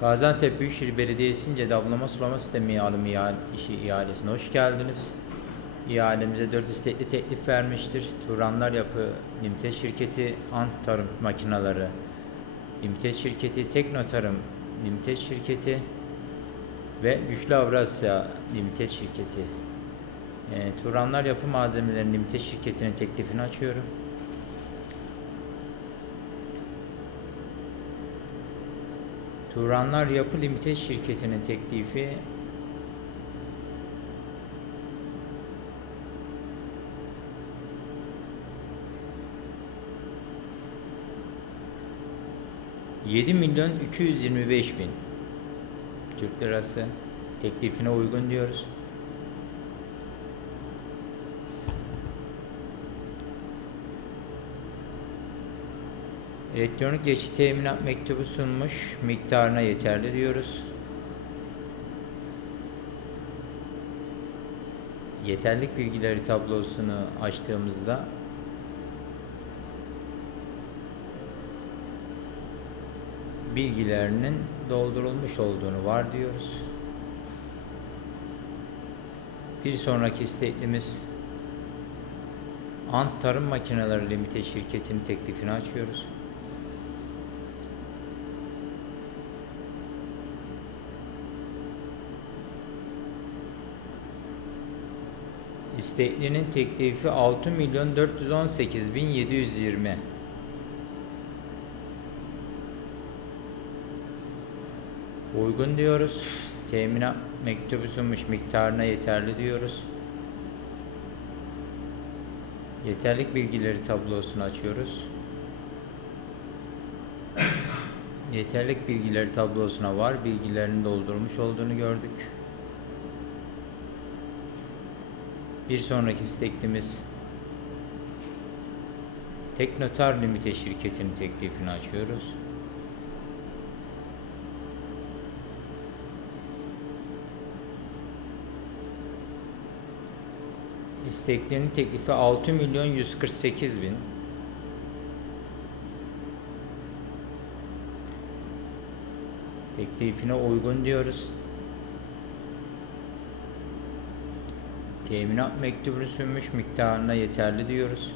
Gaziantep Büyükşehir Belediyesi'nce damlama sulama sistemi alım işi ihalesine hoş geldiniz. İhalemize 4 istekli teklif vermiştir. Turanlar Yapı Limited Şirketi, Ant Tarım Makineleri Limited Şirketi, Teknotarım Limited Şirketi ve Güçlü Avrasya Limited Şirketi. E, Turanlar Yapı Malzemeleri Limited Şirketi'nin teklifini açıyorum. Turanlar Yapı Limited şirketinin teklifi Yedi milyon 225 bin Türk lirası teklifine uygun diyoruz. Elektronik geçit teminat mektubu sunmuş. Miktarına yeterli diyoruz. Yeterlik bilgileri tablosunu açtığımızda bilgilerinin doldurulmuş olduğunu var diyoruz. Bir sonraki isteklimiz Ant Tarım Makineleri Limited şirketinin teklifini açıyoruz. İsteklinin teklifi 6 milyon 418 bin 720. Uygun diyoruz. Teminat mektubu sunmuş miktarına yeterli diyoruz. Yeterlik bilgileri tablosunu açıyoruz. Yeterlik bilgileri tablosuna var. Bilgilerini doldurmuş olduğunu gördük. Bir sonraki isteklimiz Teknotar Limited şirketinin teklifini açıyoruz. İsteklerinin teklifi 6 milyon 148 bin. Teklifine uygun diyoruz. Teminat mektubunu sunmuş miktarına yeterli diyoruz.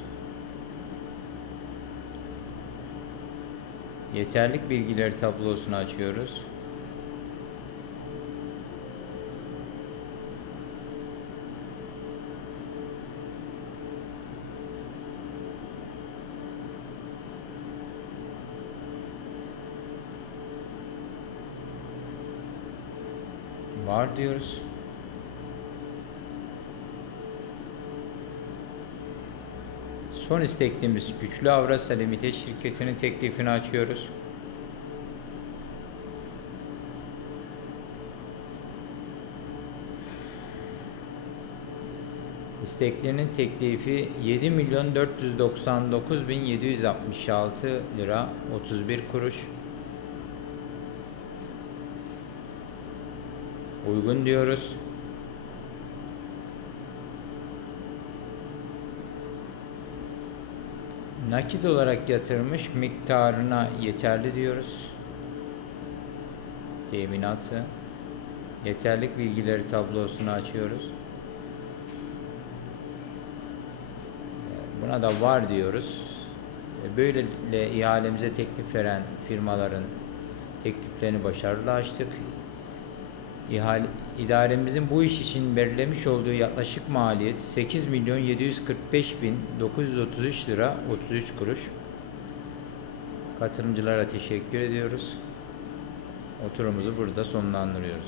Yeterlik bilgileri tablosunu açıyoruz. Var diyoruz. Son isteklimiz Güçlü Avrasya Limited şirketinin teklifini açıyoruz. İsteklerinin teklifi 7 milyon 499 bin 766 lira 31 kuruş. Uygun diyoruz. Nakit olarak yatırmış miktarına yeterli diyoruz. Teminatı. Yeterlik bilgileri tablosunu açıyoruz. Buna da var diyoruz. Böylelikle ihalemize teklif veren firmaların tekliflerini başarılı açtık. İhale, idaremizin bu iş için belirlemiş olduğu yaklaşık maliyet 8 milyon 745 bin 933 lira 33 kuruş. Katılımcılara teşekkür ediyoruz. Oturumuzu burada sonlandırıyoruz.